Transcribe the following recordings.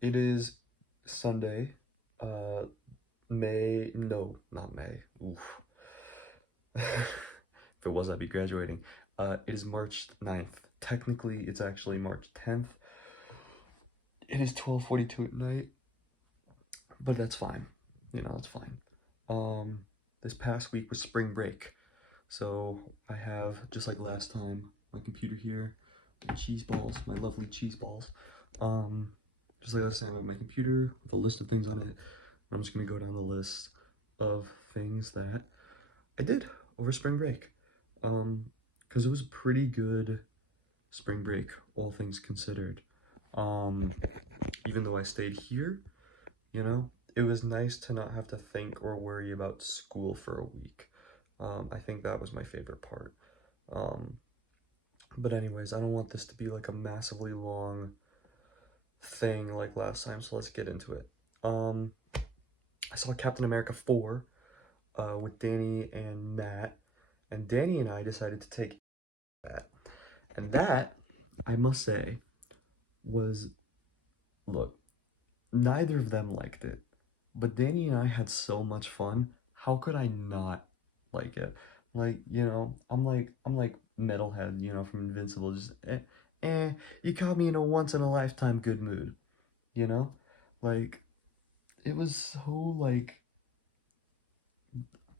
It is Sunday, uh, May, no, not May. Oof. If it was, I'd be graduating. It is March 9th. Technically, it's actually March 10th. It is 12:42 at night, but that's fine. That's fine. Um, this past week was spring break, so I have, just like last time, my computer here, my cheese balls, my lovely cheese balls. Um, just like last time, I have my computer with a list of things on it. I'm just gonna go down the list of things that I did over spring break. Um, because it was a pretty good spring break, all things considered. Um, Even though I stayed here, it was nice to not have to think or worry about school for a week. I think that was my favorite part. Um, but anyways, I don't want this to be like a massively long thing like last time, so let's get into it. Um, I saw Captain America 4 with Danny and Matt, and Danny and I decided to take that. And that, I must say, was look, neither of them liked it, but Danny and I had so much fun. How could I not like it? Like, I'm like metalhead, from Invincible, just you caught me in a once in a lifetime good mood, you know? Like, it was so like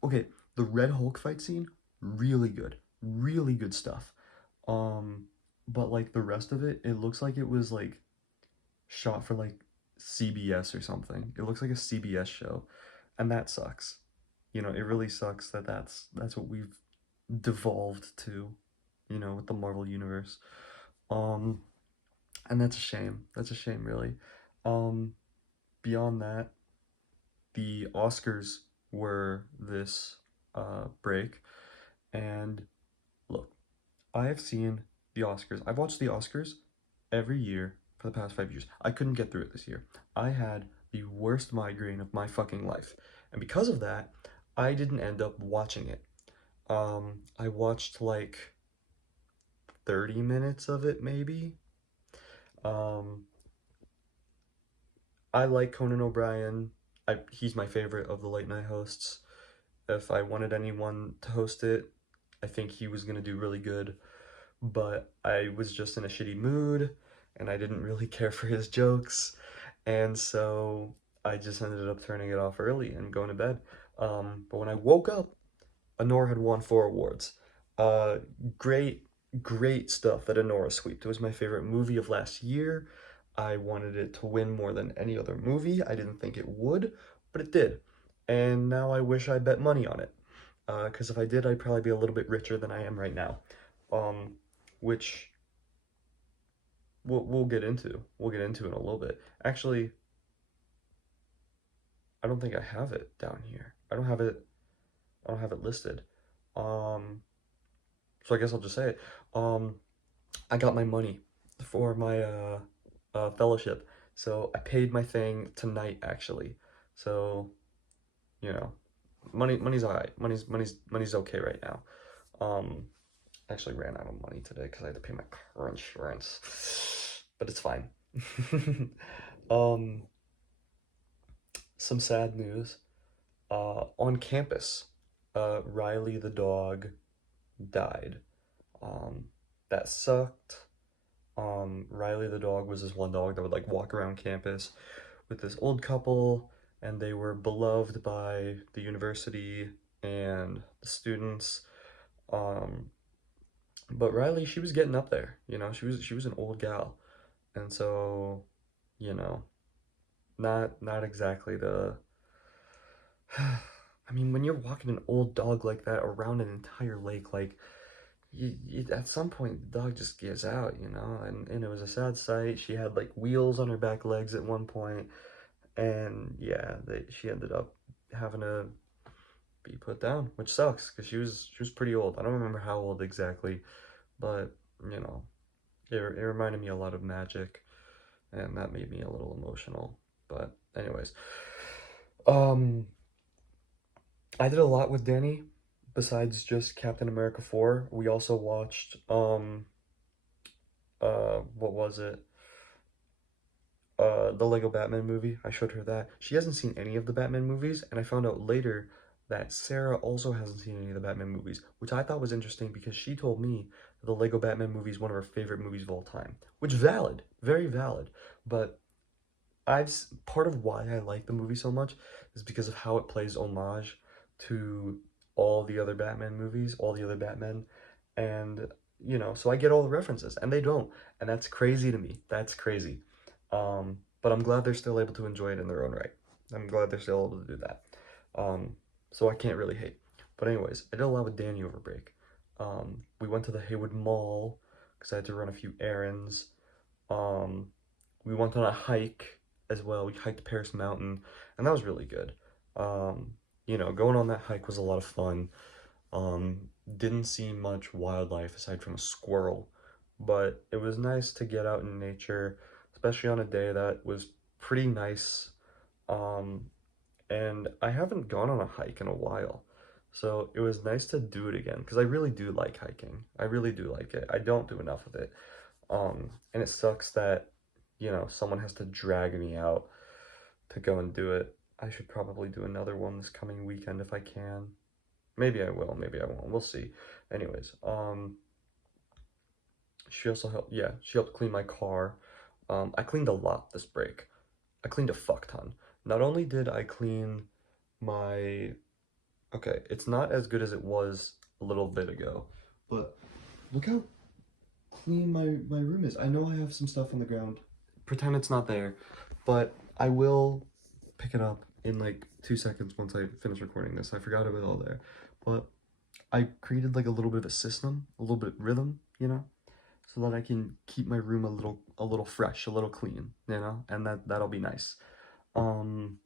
okay, the Red Hulk fight scene, really good. Really good stuff. Um, but like the rest of it, it looks like it was like shot for like CBS or something. It looks like a CBS show, and that sucks. It really sucks that that's what we've devolved to, with the Marvel universe. Um, and that's a shame. That's a shame, really. Um, Beyond that, the Oscars were this break, and look, I have seen the Oscars. I've watched the Oscars every year for the past 5 years. I couldn't get through it this year. I had the worst migraine of my fucking life. And because of that, I didn't end up watching it. I watched like 30 minutes of it, maybe. Um, I like Conan O'Brien. He's my favorite of the late night hosts. If I wanted anyone to host it, I think he was gonna do really good. But I was just in a shitty mood and I didn't really care for his jokes. And so I just ended up turning it off early and going to bed. But when I woke up, Anora had won 4 awards. Uh, great, great stuff that Anora sweeped. It was my favorite movie of last year. I wanted it to win more than any other movie. I didn't think it would, but it did. And now I wish I bet money on it. Because if I did, I'd probably be a little bit richer than I am right now. Um, which we'll get into. We'll get into in a little bit. Actually, I don't think I have it down here. I don't have it listed. Um, so I guess I'll just say it. Um, I got my money for my fellowship. So I paid my thing tonight actually. So, you know, money's all right. Money's okay right now. Um, I actually ran out of money today because I had to pay my car insurance. But it's fine. um, some sad news. On campus, Riley the dog died. Um, that sucked. Riley the dog was this one dog that would like walk around campus with this old couple, and they were beloved by the university and the students. Um, but Riley, she was getting up there, she was an old gal, and so, you know, not exactly the I mean, when you're walking an old dog like that around an entire lake, like at some point the dog just gives out, and it was a sad sight. She had like wheels on her back legs at one point, and yeah, she ended up having to be put down, which sucks because she was pretty old. I don't remember how old exactly, but you know, it reminded me a lot of Magic, and that made me a little emotional. But anyways, um, I did a lot with Danny besides just Captain America 4. We also watched what was it? the Lego Batman movie. I showed her that. She hasn't seen any of the Batman movies, and I found out later that Sarah also hasn't seen any of the Batman movies, which I thought was interesting because she told me that the Lego Batman movie is one of her favorite movies of all time, which valid, very valid. But part of why I like the movie so much is because of how it plays homage to all the other Batman movies, all the other Batmen, and so I get all the references, and they don't, and that's crazy to me. That's crazy. But I'm glad they're still able to enjoy it in their own right. I'm glad they're still able to do that. Um, so I can't really hate. But anyways, I did a lot with Danny over break. We went to the Haywood Mall because I had to run a few errands. Um, we went on a hike as well. We hiked Paris Mountain, and that was really good. Um, going on that hike was a lot of fun. Um, didn't see much wildlife aside from a squirrel, but it was nice to get out in nature, especially on a day that was pretty nice. Um, and I haven't gone on a hike in a while. So it was nice to do it again because I really do like hiking. I really do like it. I don't do enough of it. And it sucks that, someone has to drag me out to go and do it. I should probably do another one this coming weekend if I can. Maybe I will, maybe I won't. We'll see. Anyways, she also helped, yeah, she helped clean my car. I cleaned a lot this break. I cleaned a fuck ton. Not only did I clean my, okay, it's not as good as it was a little bit ago, but look how clean my room is. I know I have some stuff on the ground. Pretend it's not there, but I will pick it up in like 2 seconds once I finish recording this. I forgot it was all there, but I created like a little bit of a system, a little bit of rhythm, so that I can keep my room a little fresh, a little clean, and that'll be nice. Um,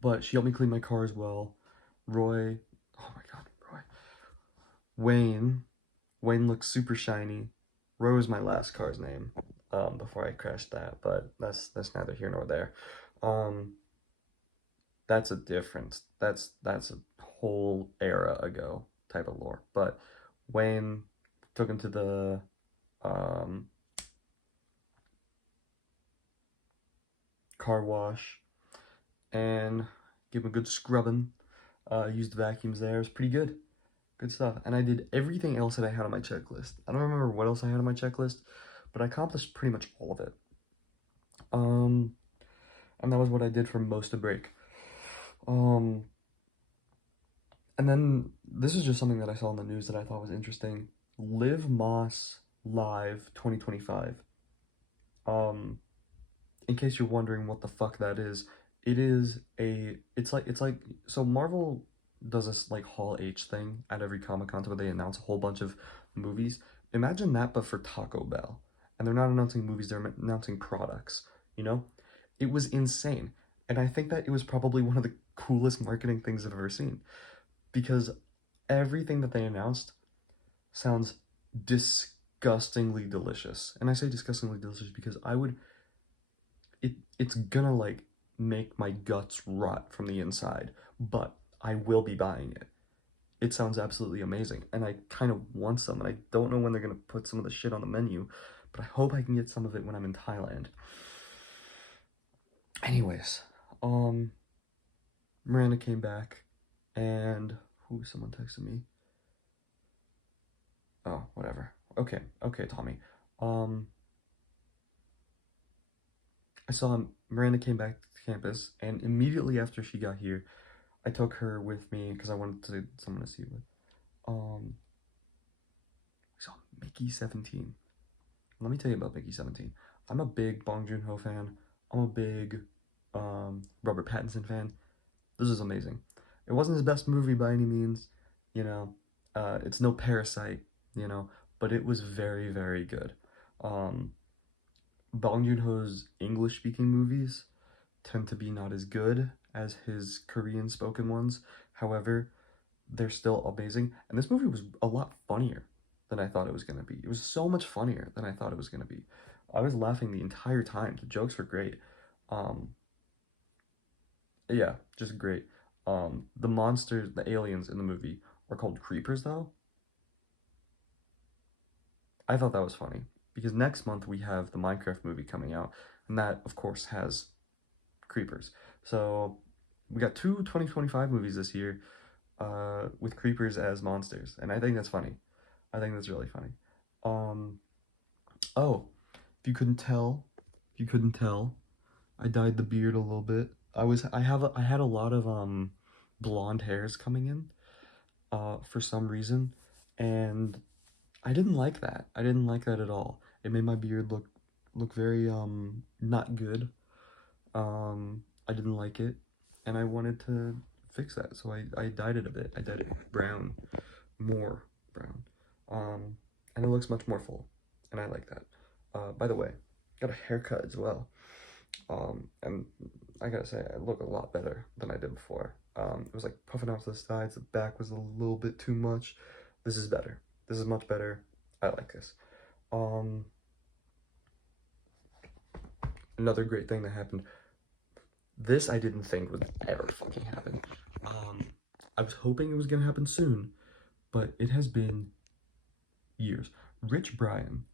but she helped me clean my car as well. Roy, oh my God, Roy. Wayne, Wayne looks super shiny. Roy was my last car's name, before I crashed that, but that's neither here nor there. Um, that's a difference. That's a whole era ago type of lore. But Wayne took him to the um, car wash and gave him a good scrubbing. Used vacuums there. It was pretty good. Good stuff. And I did everything else that I had on my checklist. I don't remember what else I had on my checklist, but I accomplished pretty much all of it. Um, and that was what I did for most of break. Um, and then this is just something that I saw in the news that I thought was interesting. Live Moss Live 2025. Um, in case you're wondering what the fuck that is, it's like so Marvel does this like Hall H thing at every Comic Con where they announce a whole bunch of movies. Imagine that, but for Taco Bell. And they're not announcing movies, they're announcing products, you know? It was insane. And I think that it was probably one of the coolest marketing things I've ever seen because everything that they announced sounds disgustingly delicious. And I say disgustingly delicious because it's gonna like make my guts rot from the inside, but I will be buying it. It sounds absolutely amazing, and I kind of want some, and I don't know when they're gonna put some of the shit on the menu, but I hope I can get some of it when I'm in Thailand. Anyways, um, Miranda came back, and someone texted me. Oh, whatever. Okay, okay, Tommy. Um, I saw Miranda came back to campus, and immediately after she got here, I took her with me because I wanted someone to see it with. We saw Mickey 17. Let me tell you about Mickey 17. I'm a big Bong Joon-ho fan. I'm a big Robert Pattinson fan. This is amazing. It wasn't his best movie by any means, you know. It's no Parasite, but it was very, very good. Um, Bong Joon-ho's English-speaking movies tend to be not as good as his Korean spoken ones. However, they're still amazing. And this movie was a lot funnier than I thought it was going to be. It was so much funnier than I thought it was going to be. I was laughing the entire time. The jokes were great. Um, yeah, just great. The monsters, the aliens in the movie are called creepers, though. I thought that was funny because next month we have the Minecraft movie coming out, and that of course has Creepers. So we got two 2025 movies this year, with creepers as monsters, and I think that's funny. I think that's really funny. Um, oh, if you couldn't tell, I dyed the beard a little bit. I had a lot of blonde hairs coming in, for some reason, and I didn't like that. I didn't like that at all. It made my beard look very not good. I didn't like it, and I wanted to fix that, so I dyed it a bit. I dyed it brown, more brown, and it looks much more full, and I like that. By the way, got a haircut as well, and I gotta say, I look a lot better than I did before. It was like puffing out to the sides, the back was a little bit too much. This is better. This is much better. I like this. Um, Another great thing that happened. This I didn't think would ever fucking happen. Um, I was hoping it was gonna happen soon, but it has been years. Rich Brian,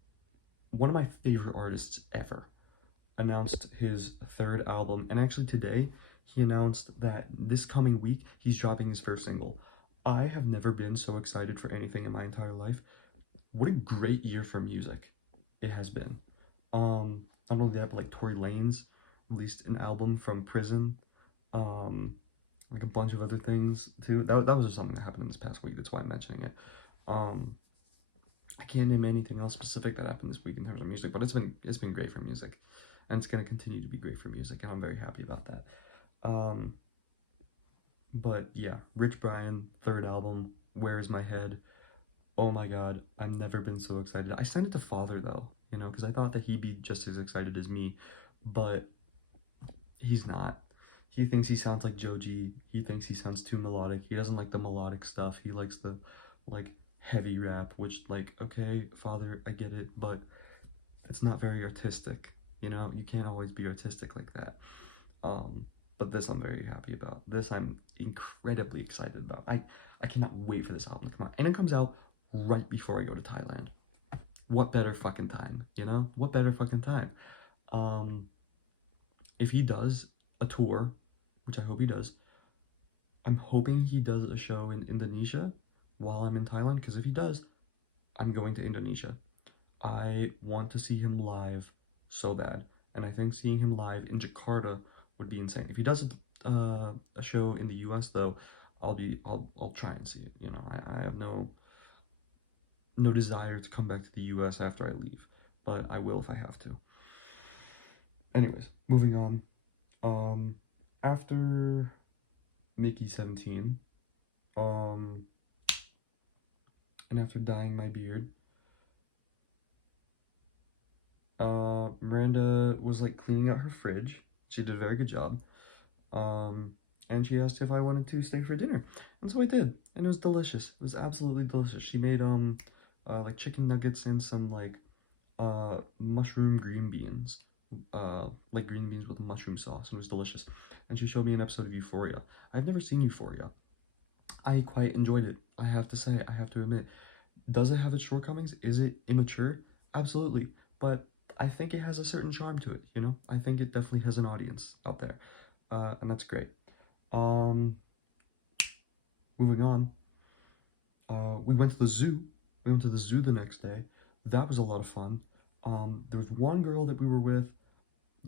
one of my favorite artists ever, announced his third album, and actually today he announced that this coming week he's dropping his first single. I have never been so excited for anything in my entire life. What a great year for music it has been. Not only that, but like Tory Lanez released an album from prison. Um, like a bunch of other things too. That was just something that happened in this past week. That's why I'm mentioning it. Um, I can't name anything else specific that happened this week in terms of music, but it's been great for music, and it's gonna continue to be great for music, and I'm very happy about that. Um, but yeah, Rich Brian, third album, Where Is My Head? Oh my god, I've never been so excited. I sent it to Father though, because I thought that he'd be just as excited as me, but he's not. He thinks he sounds like Joji. He thinks he sounds too melodic. He doesn't like the melodic stuff. He likes the like heavy rap, which like okay, Father, I get it, but it's not very artistic. You can't always be artistic like that. Um, but this I'm very happy about. This I'm incredibly excited about. I cannot wait for this album to come out, and it comes out right before I go to Thailand. What better fucking time, What better fucking time? Um, if he does a tour, which I hope he does, I'm hoping he does a show in Indonesia while I'm in Thailand, because if he does, I'm going to Indonesia. I want to see him live so bad, and I think seeing him live in Jakarta would be insane. If he does a show in the U.S. though, I'll try and see it. I have no desire to come back to the U.S. after I leave, but I will if I have to. Anyways, moving on. After Mickey 17, um, and after dyeing my beard, Miranda was like cleaning out her fridge. She did a very good job. And she asked if I wanted to stay for dinner, and so I did, and it was delicious. It was absolutely delicious. She made like chicken nuggets and some like mushroom green beans, like green beans with mushroom sauce, and it was delicious. And she showed me an episode of Euphoria. I've never seen Euphoria. I quite enjoyed it. I have to say, I have to admit. Does it have its shortcomings? Is it immature? Absolutely. But I think it has a certain charm to it. I think it definitely has an audience out there. And that's great. Um, Moving on. We went to the zoo. We went to the zoo the next day. That was a lot of fun. There was one girl that we were with.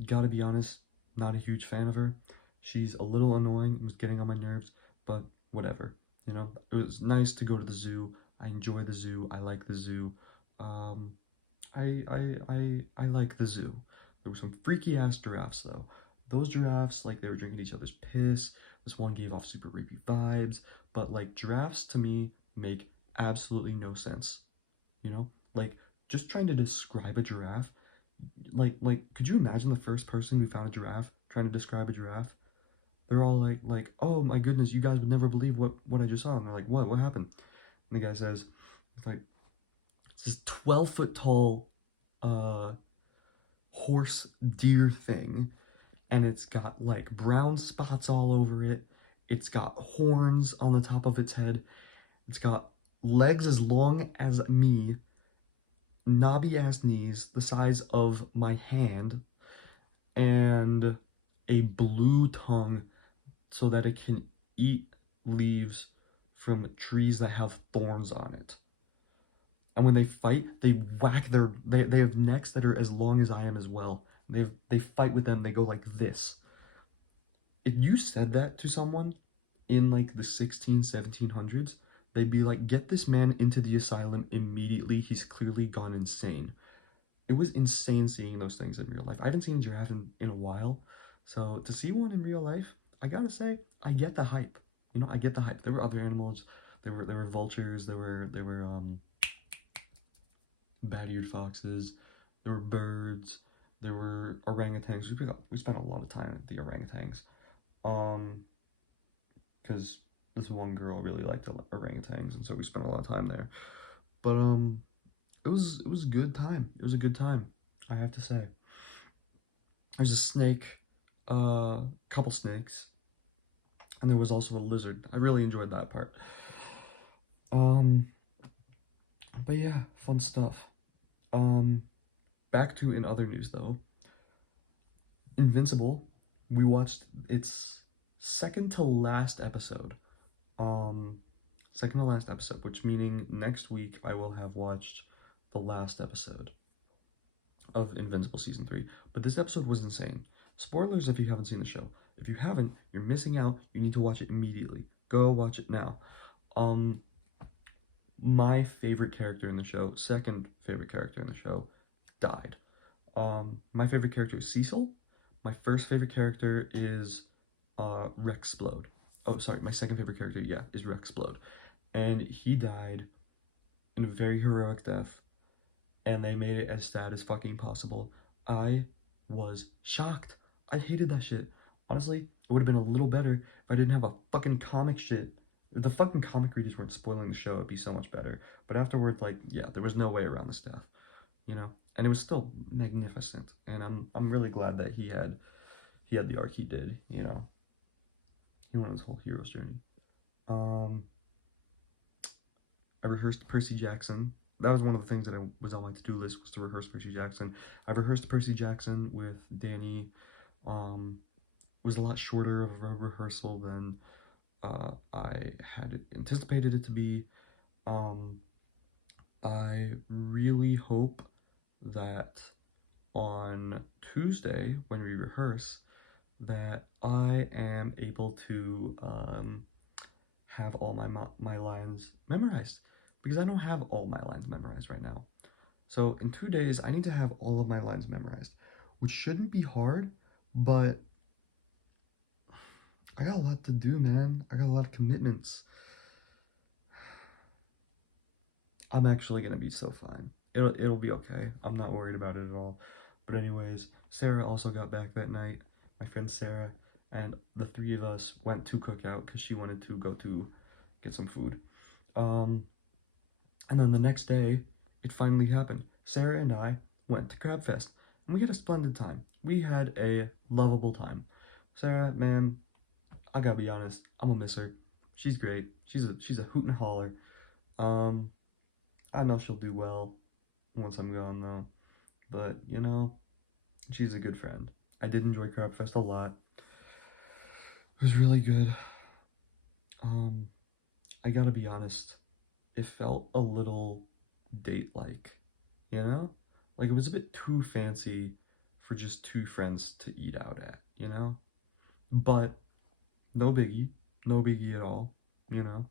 Gotta be honest, not a huge fan of her. She's a little annoying. It was getting on my nerves, but whatever. It was nice to go to the zoo. I enjoy the zoo. I like the zoo. Um, I like the zoo. There were some freaky ass giraffes though. Those giraffes, like they were drinking each other's piss. This one gave off super rapey vibes. But like giraffes to me make absolutely no sense. Like just trying to describe a giraffe. Like could you imagine the first person who found a giraffe trying to describe a giraffe? They're all like, oh my goodness, you guys would never believe what I just saw. And they're like, what happened? And the guy says, it's like it's this 12-foot tall uh horse deer thing, and it's got like brown spots all over it. It's got horns on the top of its head. It's got legs as long as me, knobby ass knees the size of my hand, and a blue tongue so that it can eat leaves from trees that have thorns on it. And when they fight, they whack they have necks that are as long as I am as well. They fight with them, they go like this. If you said that to someone in like the 1700s, they'd be like, get this man into the asylum immediately. He's clearly gone insane. It was insane seeing those things in real life. I haven't seen a giraffe in a while. So to see one in real life, I gotta say, I get the hype. You know, I get the hype. There were other animals. There were vultures. There were bat-eared foxes. There were birds. There were orangutans. We spent a lot of time at the orangutans. Um, because this one girl really liked the orangutans, and so we spent a lot of time there. But it was a good time. It was a good time, I have to say. There's a snake, couple snakes, and there was also a lizard. I really enjoyed that part. Um, but yeah, fun stuff. Um, Back to in other news though. Invincible, we watched its second to last episode. Um, Second to last episode, which meaning next week I will have watched the last episode of Invincible season 3. But this episode was insane. Spoilers if you haven't seen the show. If you haven't, you're missing out. You need to watch it immediately. Go watch it now. Um my favorite character in the show, second favorite character in the show, died. My favorite character is Cecil. My first favorite character is Rexplode. Oh, sorry, my second favorite character, yeah, is Rexplode. And he died in a very heroic death, and they made it as sad as fucking possible. I was shocked. I hated that shit. Honestly, it would have been a little better if I didn't have a fucking comic shit. If the fucking comic readers weren't spoiling the show, it'd be so much better. But afterward, like, yeah, there was no way around this death, you know? And it was still magnificent. And I'm really glad that he had the arc he did, you know. He went on his whole hero's journey. Um I rehearsed Percy Jackson. That was one of the things that I was on my to-do list, was to rehearse Percy Jackson. I rehearsed Percy Jackson with Danny. It was a lot shorter of a rehearsal than I had anticipated it to be. Um, I really hope that on Tuesday, when we rehearse, that I am able to have all my lines memorized, because I don't have all my lines memorized right now. So in 2 days, I need to have all of my lines memorized, which shouldn't be hard, but I got a lot to do, man. I got a lot of commitments. I'm actually gonna be so fine. It'll be okay. I'm not worried about it at all. But anyways, Sarah also got back that night. My friend Sarah, and the three of us went to Cookout because she wanted to go to get some food. Um, and then the next day, it finally happened. Sarah and I went to Crab Fest, and we had a splendid time. We had a lovable time. Sarah, man, I gotta be honest, I'm gonna miss her. She's great. She's a hoot and holler. Um, I know she'll do well once I'm gone though. But you know, she's a good friend. I did enjoy Crab Fest a lot. It was really good. Um, I gotta be honest, it felt a little date-like, you know? Like it was a bit too fancy for just two friends to eat out at, you know? But no biggie, no biggie at all, you know?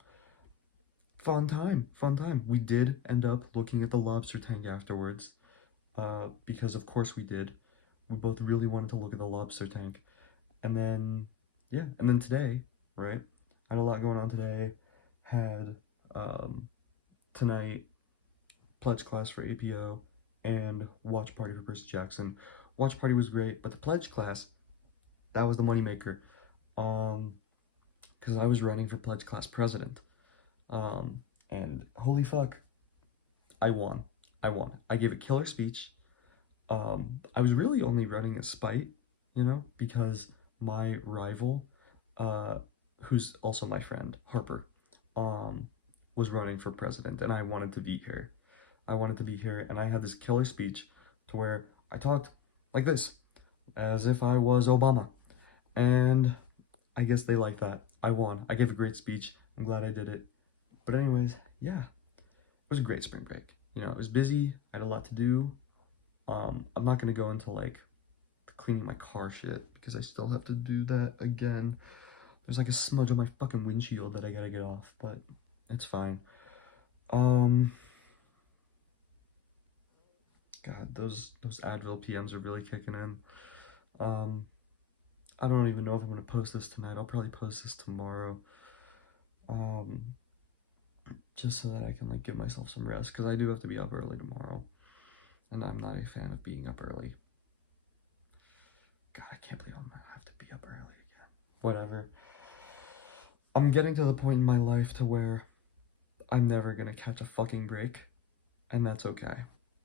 Fun time, fun time. We did end up looking at the lobster tank afterwards, because of course we did. We both really wanted to look at the lobster tank. And then, yeah, and then today, right? I had a lot going on today. Had, tonight, pledge class for APO, and watch party for Percy Jackson. Watch party was great, but the pledge class, that was the moneymaker. Because I was running for pledge class president. And holy fuck, I won. I won. I gave a killer speech. I was really only running a spite, you know, because my rival, uh, who's also my friend, Harper, um, was running for president, and I wanted to beat her. I wanted to beat her, and I had this killer speech to where I talked like this. as if I was Obama. And I guess they like that. I won. I gave a great speech. I'm glad I did it. But anyways, yeah, it was a great spring break. You know, it was busy. I had a lot to do. I'm not gonna go into like cleaning my car shit because I still have to do that again. There's like a smudge on my fucking windshield that I gotta get off, but it's fine. Um, God, those Advil PMs are really kicking in. Um, I don't even know if I'm gonna post this tonight. I'll probably post this tomorrow. Um, just so that I can like give myself some rest because I do have to be up early tomorrow, and I'm not a fan of being up early. God, I can't believe I'm gonna have to be up early again. Whatever. I'm getting to the point in my life to where I'm never gonna catch a fucking break, and that's okay.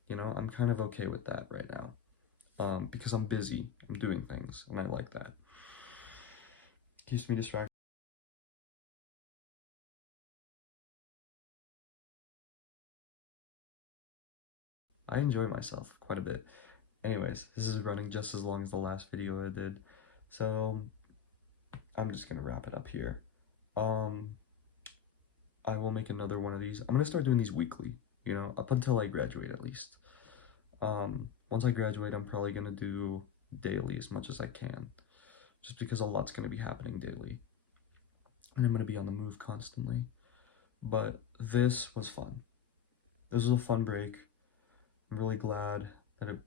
You know, I'm kind of okay with that right now. Because I'm busy, I'm doing things, and I like that. Keeps me distracted. I enjoy myself quite a bit. Anyways, this is running just as long as the last video I did, so I'm just gonna wrap it up here. Um, I will make another one of these. I'm gonna start doing these weekly, you know, up until I graduate at least. Once I graduate, I'm probably gonna do daily as much as I can, just because a lot's gonna be happening daily, and I'm gonna be on the move constantly. But this was fun. This was a fun break. I'm really glad that it,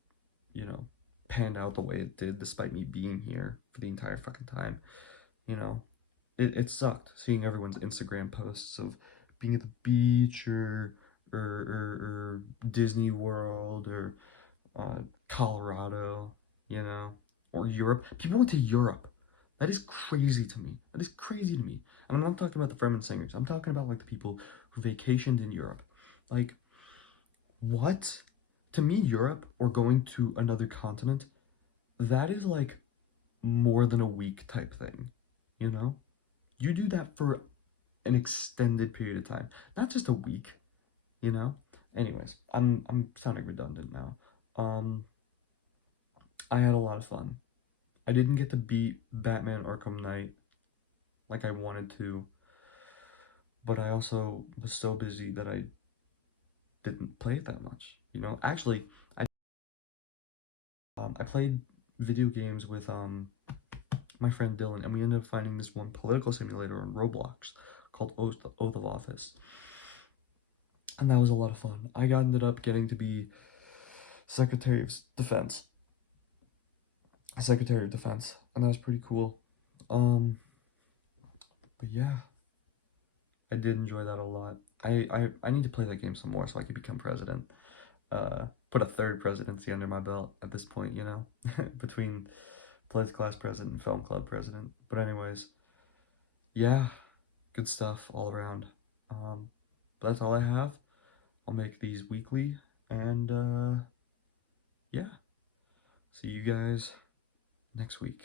you know, panned out the way it did, despite me being here for the entire fucking time. You know, it sucked seeing everyone's Instagram posts of being at the beach or Disney World or Colorado, you know, or Europe. People went to Europe. That is crazy to me. That is crazy to me. And I'm not talking about the Fremen singers. I'm talking about like the people who vacationed in Europe. Like, what? To me, Europe or going to another continent, that is like more than a week type thing, you know? You do that for an extended period of time, not just a week, you know? Anyways, I'm sounding redundant now. Um, I had a lot of fun. I didn't get to beat Batman Arkham Knight like I wanted to, but I also was so busy that I didn't play it that much, you know? Actually, I played video games with my friend Dylan, and we ended up finding this one political simulator on Roblox called Oath of Office. And that was a lot of fun. I ended up getting to be Secretary of Defense. Secretary of Defense, and that was pretty cool. Um, but yeah, I did enjoy that a lot. I need to play that game some more so I could become president. Put a third presidency under my belt at this point, you know, between plays class president and film club president. But anyways, yeah, good stuff all around. But that's all I have. I'll make these weekly, and yeah, see you guys next week.